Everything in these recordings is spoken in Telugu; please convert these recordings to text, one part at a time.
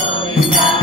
గోవింద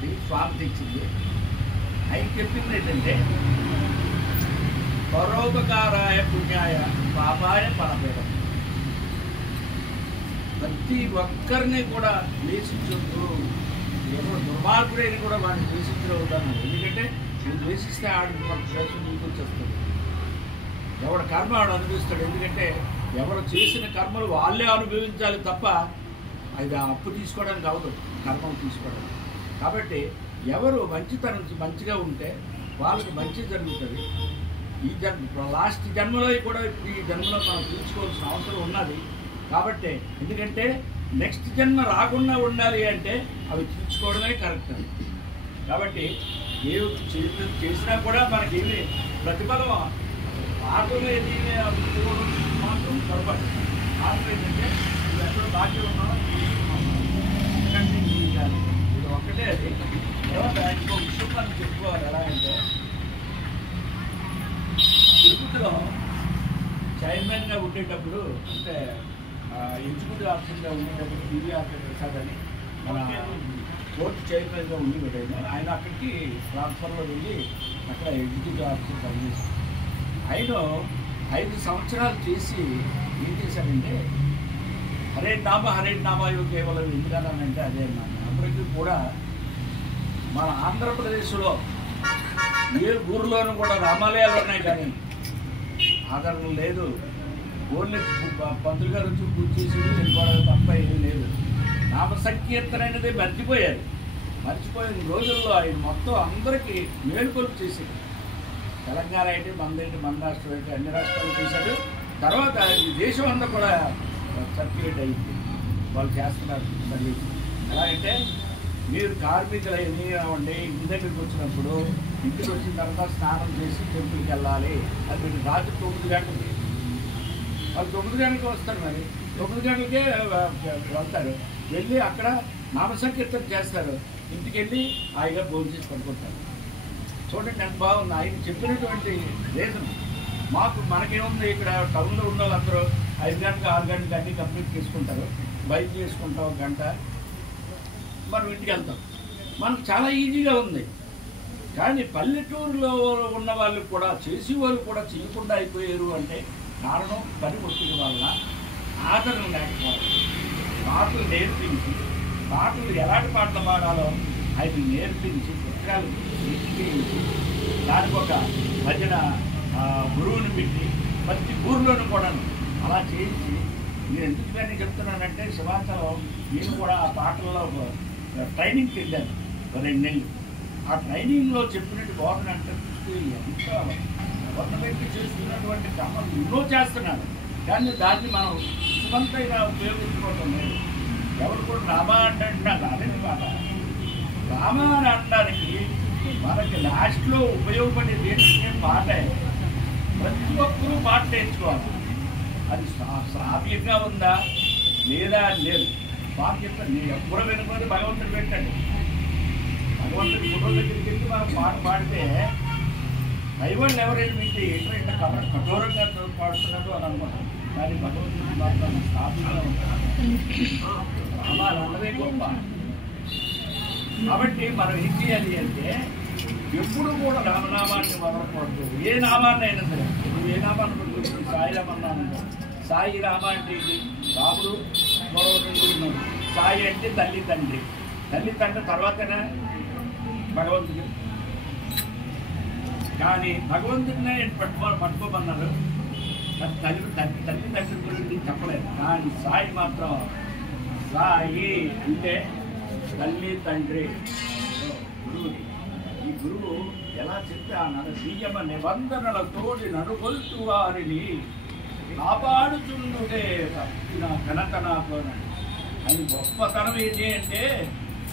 ఇచ్చింది, స్వామి ఇచ్చింది. ఆయన చెప్పింది ఏంటంటే పరోపకారాయ పుణ్యాయ పాపాయ పరపేడం. ప్రతి ఒక్కరిని కూడా ద్వేషించొద్దు. ఎవరు దుర్మార్గుడైన కూడా వాడిని ద్వేషించవద్దన్నాడు. ఎందుకంటే నువ్వు ద్వేషిస్తే ఆడికి మన ద్వేషం నీకు వచ్చేస్తుంది. ఎవడు కర్మ ఆడు అనుభవిస్తాడు. ఎందుకంటే ఎవరు చేసిన కర్మలు వాళ్ళే అనుభవించాలి తప్ప అది అప్పు తీసుకోవడానికి అవదు, కర్మలు తీసుకోవడానికి. కాబట్టి ఎవరు మంచిగా ఉంటే వాళ్ళకి మంచి జరుగుతుంది. ఈ లాస్ట్ జన్మలో కూడా ఈ జన్మలో మనం తీర్చుకోవాల్సిన అవసరం ఉన్నది. కాబట్టి ఎందుకంటే నెక్స్ట్ జన్మ రాకుండా ఉండాలి అంటే అవి తీర్చుకోవడమే కరెక్ట్. కాబట్టి ఏ చేసినా కూడా మనకేమి ప్రతిఫలం ఆటలు ఏది మాత్రం పొరపాటు. ఆటలు ఏంటంటే నువ్వు ఎక్కడ బాకీ ఉన్నావు ఎందుకంటే ఇది ఒక్కటే. అది ఇంకో విషయం మనం చెప్పుకోవాలి. ఎలా అంటే తిరుపతిలో చైర్మన్గా ఉండేటప్పుడు, అంటే ఎగ్జిక్యూటివ్ ఆఫీసర్గా ఉండేటప్పుడు టీవీఆర్ ప్రసాద్ అని మన కోర్టు చైర్మన్గా ఉండేవాడు. ఆయన అక్కడికి ట్రాన్స్ఫర్లో వెళ్ళి అక్కడ ఎగ్జిక్యూటివ్ ఆఫీసర్ పనిచేశారు. ఆయన 5 సంవత్సరాలు చేసి ఏం చేశారంటే హరే నామాయో కేవలం ఎందుకన్నానంటే అదే అన్నాను. అప్పటికి కూడా మన ఆంధ్రప్రదేశ్లో ఏ ఊరిలోనూ కూడా రామాలయాలు ఉన్నాయి, కానీ ఆదరణ లేదు. ఓన్లీ పంతులు గారు వచ్చి పూజ చేసి వెళ్ళిపోవడం తప్ప ఏమీ లేదు. నామ సంకీర్తన అనేది మర్చిపోయిన రోజుల్లో ఆయన మొత్తం అందరికీ మేలుకొలుపు చేసేది. తెలంగాణ అయితే మన రాష్ట్రం అయితే అన్ని రాష్ట్రాలు చేశాడు. తర్వాత ఈ దేశం అంతా కూడా సర్క్యులేట్ అయింది. వాళ్ళు చేస్తున్నారు సర్వీస్. ఎలా అంటే మీరు కార్మికులు అవ్వండి, ఇంటి దగ్గరికి వచ్చినప్పుడు ఇంటికి వచ్చిన తర్వాత స్నానం చేసి టెంపుల్కి వెళ్ళాలి. అది మీరు రాత్రి 9 గంటలకి, వాళ్ళు 9 గంటలకి వస్తారు. మరి 9 గంటలకే వెళ్తారు. వెళ్ళి అక్కడ నామసంకీర్తన చేస్తారు. ఇంటికి వెళ్ళి హాయిగా భోజనం చేసి పడుకుంటారు. చూడండి ఎంత బాగుంది. ఆయన చెప్పినటువంటి రీజన్. మనకేముంది, ఇక్కడ టౌన్లో ఉన్న వాళ్ళందరూ 5 గంటలకు 6 గంటలకు అన్నీ కంప్లీట్ చేసుకుంటారు. బైక్ చేసుకుంటాం 1 గంట, మనం ఇంటికి వెళ్తాం. మనకు చాలా ఈజీగా ఉంది. కానీ పల్లెటూరులో ఉన్న వాళ్ళు కూడా, చేసేవాళ్ళు కూడా చేయకుండా అయిపోయారు. అంటే కారణం పని ఒత్తిడి వల్ల ఆదరణ లేకపోవడం. పాటలు నేర్పించి, పాటలు ఎలాంటి పాటలు పాడాలో ఆయన నేర్పించి, పుస్తకాలు నేర్పించి, దానికి ఒక భజన గురువుని పెట్టి ప్రతి ఊర్లోనూ కూడా అలా చేయించి, నేను ఎందుకు కానీ చెప్తున్నానంటే సింహాచలం నేను కూడా ఆ పాటల్లో ట్రైనింగ్కి వెళ్ళాను 2 నెలలు. ఆ ట్రైనింగ్లో చెప్పినట్టు బోధన అంటే ఎంత కొత్తపెట్టి చేస్తున్నటువంటి కర్మలు ఎన్నో చేస్తున్నారు. కానీ దాన్ని మనం సుమంతగా ఉపయోగించుకోవడం లేదు. ఎవరు కూడా రామా అంటున్నారు. అదే మాట రామా అని అనడానికి మనకి లాస్ట్లో ఉపయోగపడేది ఏంటంటే పాటే. ప్రతి ఒక్కరూ పాట నేర్చుకోవాలి. అది శ్రావ్యంగా ఉందా లేదా అని లేదు. స్వామి చెప్తాను, నేను ఎప్పుడో వెనుకొని భగవంతుడు పెట్టండి. భగవంతుడి ఫోటో దగ్గరికి వెళ్ళి మనం పాట పాడితే దైవాళ్ళు ఎవరైనా మీకు ఏంటంటే కఠోరంగా పాడుతున్నారు అని అనుకుంటాం. కానీ భగవంతుడి మాత్రం స్థాపిగా ఉంటారు. రామాలు అన్నదే గొప్ప. కాబట్టి మనం ఏం చేయాలి అంటే ఎప్పుడు కూడా రామనామాన్ని వదలకూడదు. ఏ నామాన్ని అయినా సరే. ఏ నామాన్ని పడుతుంది? సాయి రామన్నాను. సాయి రామ అంటే ఇది రాముడు, మరో ఉన్నాడు. సాయి అంటే తల్లి తండ్రి. తల్లి తండ్రి తర్వాతనే భగవంతుడు. కానీ భగవంతుడినే పట్టుకోమన్నారు. తల్లి తండ్రి గురించి చెప్పలేదు. కానీ సాయి మాత్రం సాయి అంటే తల్లి తండ్రి గురువు. ఈ గురువు ఎలా చెప్తే ఆ నియమ నిబంధనలతోటి నడుగొల్తు వారిని కాపాడుచుండుటే ఘనత నాకు. అది గొప్పతనం ఏంటి అంటే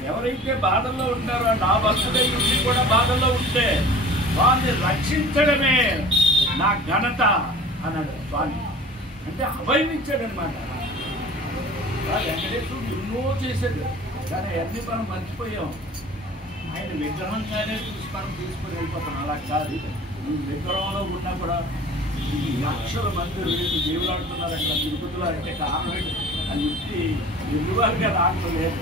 ఎవరైతే బాధల్లో ఉంటారో, నా భక్తులై ఉండి కూడా బాధల్లో ఉంటే వారిని రక్షించడమే నా ఘనత అన్నాడు స్వామి. అంటే అభయం ఇచ్చాడనమాట. వెంకటేశ్వరుడు ఎన్నో చేశాడు, కానీ అన్ని మనం మర్చిపోయాం. ఆయన విగ్రహంగానే చూసి మనం తీసుకొని వెళ్ళిపోతాం. అలా కాదు. నువ్వు విగ్రహంలో ఉన్నా కూడా లక్షల మంది వెళ్ళి దేవులాడుతున్నారు అక్కడ తిరుపతిలో. అంటే కారణం అది ఇంటి ఎదురువారుగా రావడం లేదు.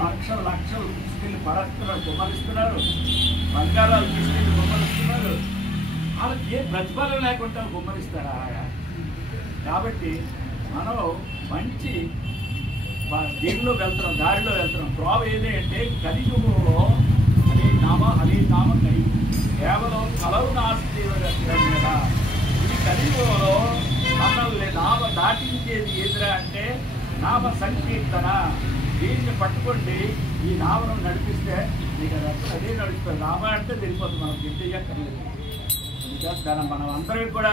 లక్షలు తీసుకెళ్ళి పడేస్తున్నారు, గుమ్మరిస్తున్నారు, బంగారాలు తీసుకెళ్ళి గుమ్మరిస్తున్నారు. వాళ్ళకి ఏ ప్రతిఫలం లేకుండా గుమ్మరిస్తారా? కాబట్టి మనం మంచి దీనిలో వెళ్తున్నాం, దారిలో వెళ్తున్నాం. త్రోవ ఏది అంటే కలియుగంలో అనే నామం కేవలం కలవును ఆశ్రయించడం కదా. ఇది కలియుగంలో మనల్ని నామ దాటించేది ఏదిరా అంటే నామ సంకీర్తన. దీన్ని పట్టుకుంటే ఈ నామను నడిపిస్తే మీకు అదే నడుస్తుంది. నామ అంటే తెలిపోతుంది, మనం గిట్టయ్యక్కర్లేదు. మనం అందరం కూడా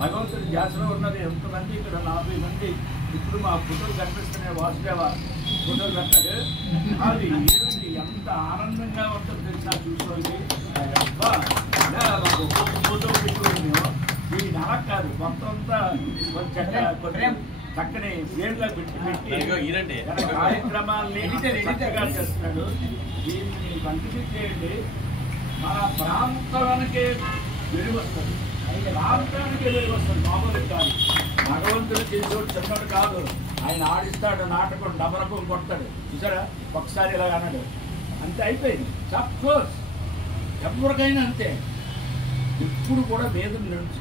భగవంతుడి ధ్యాసలో ఉన్నది. ఎంతమంది ఇక్కడ 40 మంది ఇప్పుడు మా ఫోటోలు కనిపిస్తున్నాయి. వాసుదేవ ఫోటోలు పెట్టాడు. అది ఏమిటి ఎంత ఆనందంగా ఉంటుందో తెలిసినా చూసుకోండి. ఒక్కొక్క ఫోటో పెట్టుకోండి. ఈ నెల కాదు మొత్తం అంతా కొంచెం చక్కని పేర్లో పెట్టి కార్యక్రమాల్ని చక్కగా చేస్తున్నాడు. దీన్ని కంటిన్యూ చేయండి. మన ప్రాంతానికే వెలుగు వస్తుంది, ప్రాంతానికే వెలుగు వస్తుంది. మామూలు కాదు. భగవంతుడు చేసేవాడు చిన్నడు కాదు. ఆయన ఆడిస్తాడు నాటకం, డబరకం కొడతాడు. చూసారా ఒకసారి ఇలా అన్నాడు, అంతే అయిపోయింది. సపోజ్ ఎవరికైనా అంతే. ఎప్పుడు కూడా వేదం నడిచి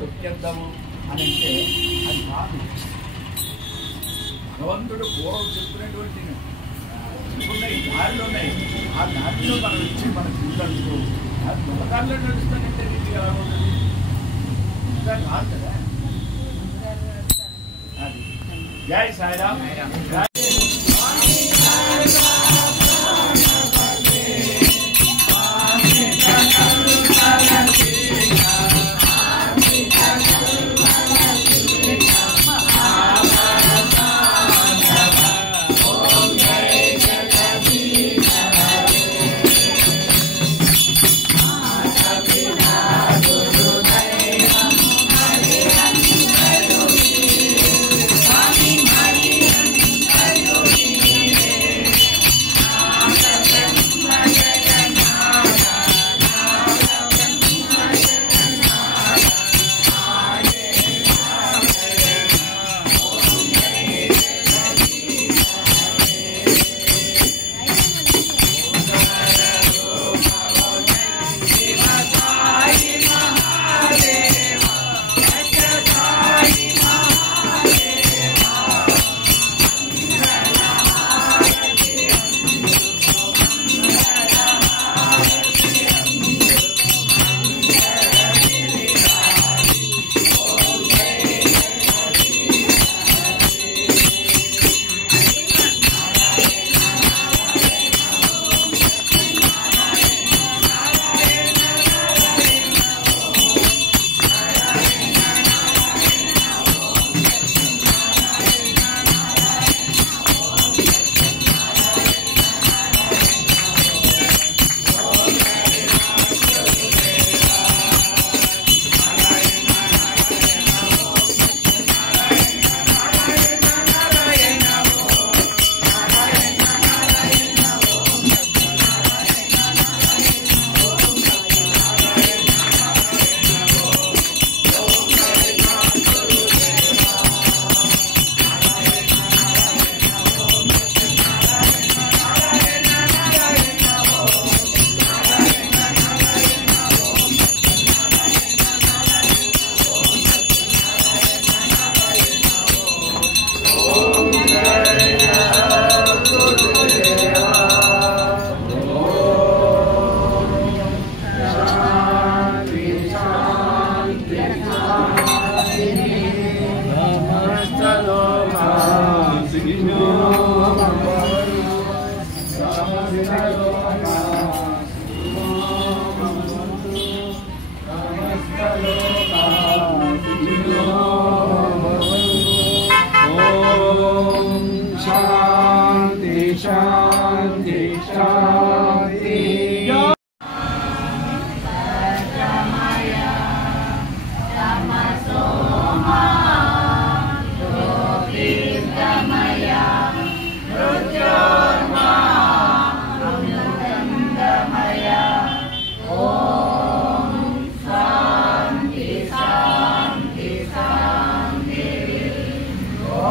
తొక్కేద్దాము అని అంటే అది కాదు. భగవంతుడు పూర్వం చెప్పుకునేటువంటి ఉన్నాయి, దారిలో ఉన్నాయి. ఆ దారిలో మనం ఇచ్చి మనకు చూడడానికి దారిలో నడుస్తానంటే నీకు ఎలా ఉంటుంది? కాదు కదా. అది జై Sairam.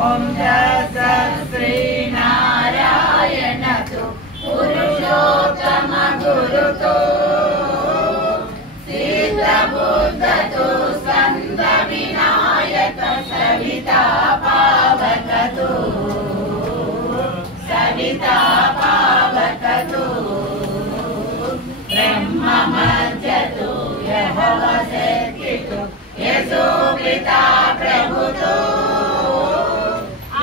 Om Dasat Sri Narayana Gautam गुरुतो सिद्ध बुद्ध तो स्कंद विनायक सविता पावक तो सविता पावक तो ब्रह्म मध्य तो यहोवा सेकितो यशो पिता प्रभु तो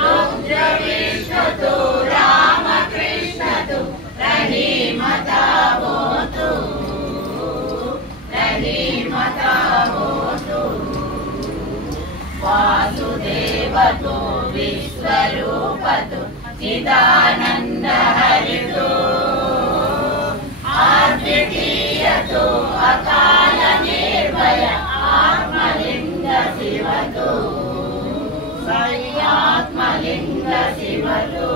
रुद्र विष्णु तो राम कृष्ण तो रहीमता वो तो रहीमता वो तो वासुदेव तो विश्वरूप तो चिदानंद हरि तो अद्वितीय तो अकाल निर्भय आत्मलिंग शिव तो आत्मलिंग शिव तो